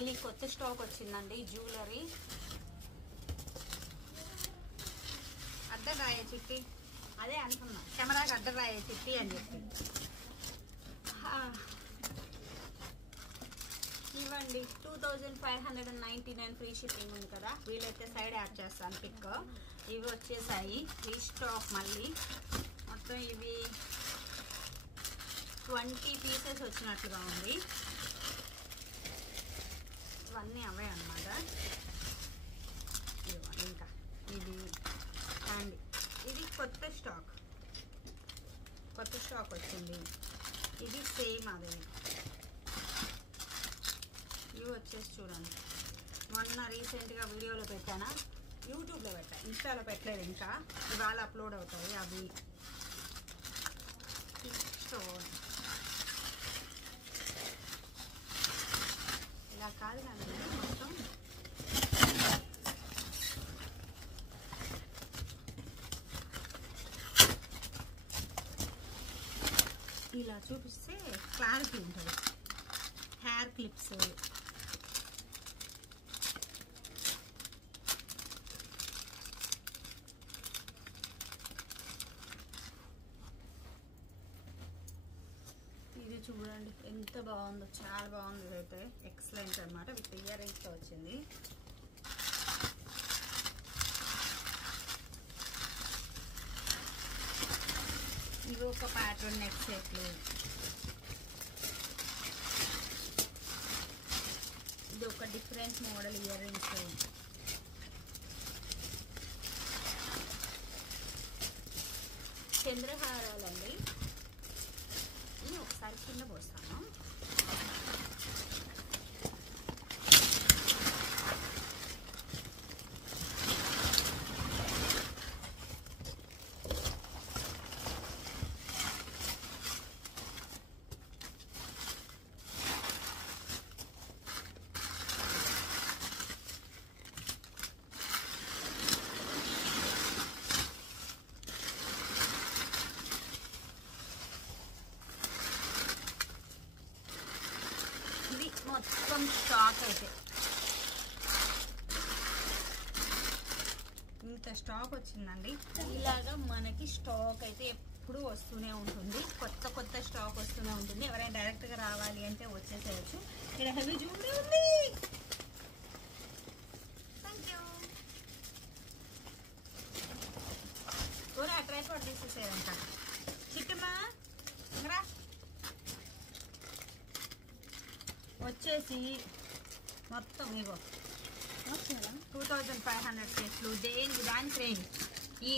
మళ్ళీ కొత్త స్టాక్ వచ్చిందండి జ్యువెలరీ. అడ్డ రాయే చిట్టి, అదే అనుకున్నా కెమెరాకి అడ్డ రాయే చిట్టి అని చెప్పి. ఇవ్వండి 2599 ఫ్రీ షిప్పింగ్ ఉంది కదా, వీలైతే సైడ్ యాడ్ చేస్తాను పిక్. ఇవి వచ్చేసాయి రీస్టాక్ మళ్ళీ. మొత్తం ఇవి 20 పీసెస్ వచ్చినట్లుగా ఉంది. ఇవన్నీ అవే అన్నమాట. ఇంకా ఇది అండ్ ఇది కొత్త స్టాక్ వచ్చింది. ఇది సేమ్ అదే. ఇవి వచ్చేసి చూడండి, మొన్న రీసెంట్గా వీడియోలో పెట్టానా, యూట్యూబ్లో పెట్టా, ఇన్స్టాలో పెట్టలేదు ఇంకా, ఇవాళ అప్లోడ్ అవుతాయి అవి. స్టోన్ ఇలా కాదు కానీ మొత్తం ఇలా చూపిస్తే క్లారిటీ ఉంటుంది. హెయిర్ క్లిప్స్, ఇది చూడండి ఎంత బాగుందో, చాలా బాగుంది. ఇదైతే ఎక్సలెంట్ అనమాట. విత్ ఇయర్ రింగ్స్తో వచ్చింది. ఇవి ఒక ప్యాటర్న్ నెక్ సెట్లు. ఇది ఒక డిఫరెంట్ మోడల్ ఇయర్ రింగ్స్. చంద్రహారాలండి. ఇవి ఒకసారి కింద పోస్తాను. మొత్తం స్టాక్ అయితే ఇంత స్టాక్ వచ్చిందండి. ఇలాగా మనకి స్టాక్ అయితే ఎప్పుడు వస్తూనే ఉంటుంది, కొత్త స్టాక్ వస్తూనే ఉంటుంది. ఎవరైనా డైరెక్ట్గా రావాలి అంటే వచ్చేసేయచ్చు. ఇక్కడ హెవీ జ్యువెలరీ ఉంది. Thank you. కూడా ట్రైపాడ్ తీసేసేదంట చిట్టుమా. వచ్చేసి మొత్తం ఇగో 2500 సెట్లు. దానికి రేంజ్ ఈ